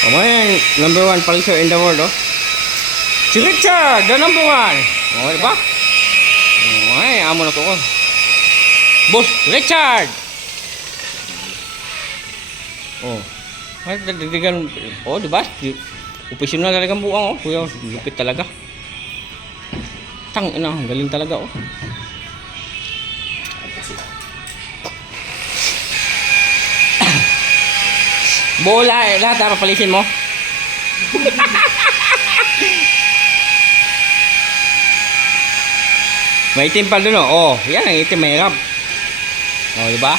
Oh, man, number one policer in the world, oh. Si Richard, the number one. Oh, diba? Oh, ay, amo na to ko. Boss, Richard! Oh. Ay, dagdagan. Oh, diba? Professional talaga ang buwang, oh. Kuya, lupit talaga. Tang ina, galing talaga, oh. Bola, lahat na papalisin mo. May itim pa doon, oh. Yan ang itim, mahirap. Oh, di ba?